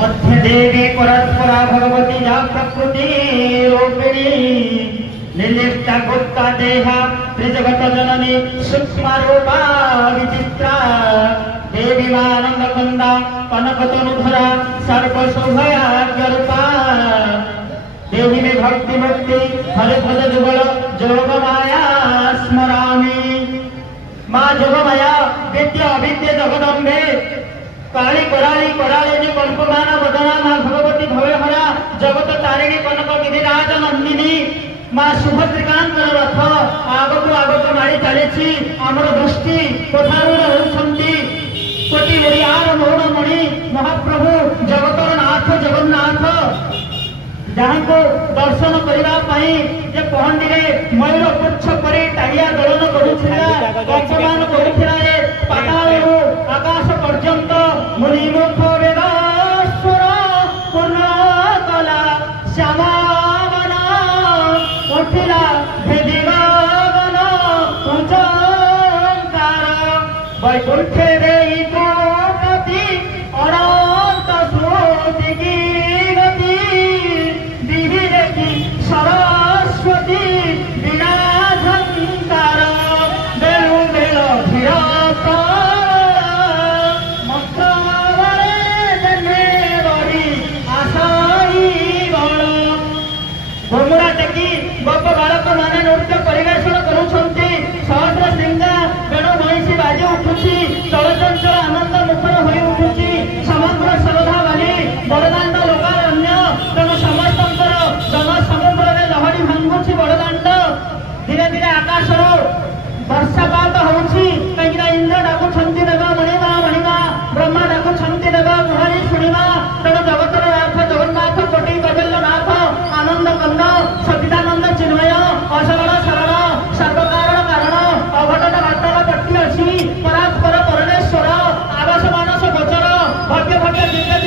मध्य देवी परस्परा भगवती या प्रकृति रूपिणी निर्लिप्ता गुप्ता देहा त्रिजगत जननी सूक्ष्म रूपा विचित्रा देवी मानंद कंदा कनक तनुधरा सर्व सौभाग्य रूपा देवी में भक्ति भक्ति हरे भज जुगल जोग माया स्मरामि माँ जोग माया विद्या अविद्या जगदम्बे काली कराली कराली कल्पमान बदना माँ भगवती भवेहरा जगत तारिणी कनक गिरिराज नंदिनी माँ सुभद्रिकांत रथ आगक आगक मारी चली आमर दृष्टि कोठारूढ़ होती कोटि ओडियार मौनमणि महाप्रभु जगतर नाथ जगन्नाथ जहाँ को दर्शन करने जे पहंडी में मयूर पुच्छ पर टाड़िया दलन करुमान करुला आकाश पर्यंत मुनिमुख वेदास्वर पूर्ण कला श्यामन उठिला भेदिगन उंकार वैकुंठे गति अनंत श्रुति गति सरस्वती विनाझंकार बेलु बेल मंत्रवरे जन्मे बड़ी आशाई बल घुमुरा टेकी गोप बालक माने नृत्य परिवेषण करुछंती सहस्र श्रृंगा बेणु महिषी बाजी उठुची चलचंचल आनंद मुखर होई उठुची समग्र श्रद्धा बाली बड़दाण्ड लोकारण्य तेणु समस्तंकर जनसमुद्र लहरी भांगुची बड़दाण्ड धीरे धीरे आकाश वर्षापात होउची कहीं इंद्र डाकुछंती देव मणिमा मणिमा ब्रह्मा डाकुछंती देव मुहरी शुणिमा तेणु जगतर नाथ जगन्नाथ कोटि गजल्यनाथ आनंद कंद सचिदानंद चिन्मय असरण शरण सर्वकारण कारण अघटन घटन पट्टी अच्छी परात्पर परमेश्वर आकाश मानस गोचर भव्य भव्य दिव्य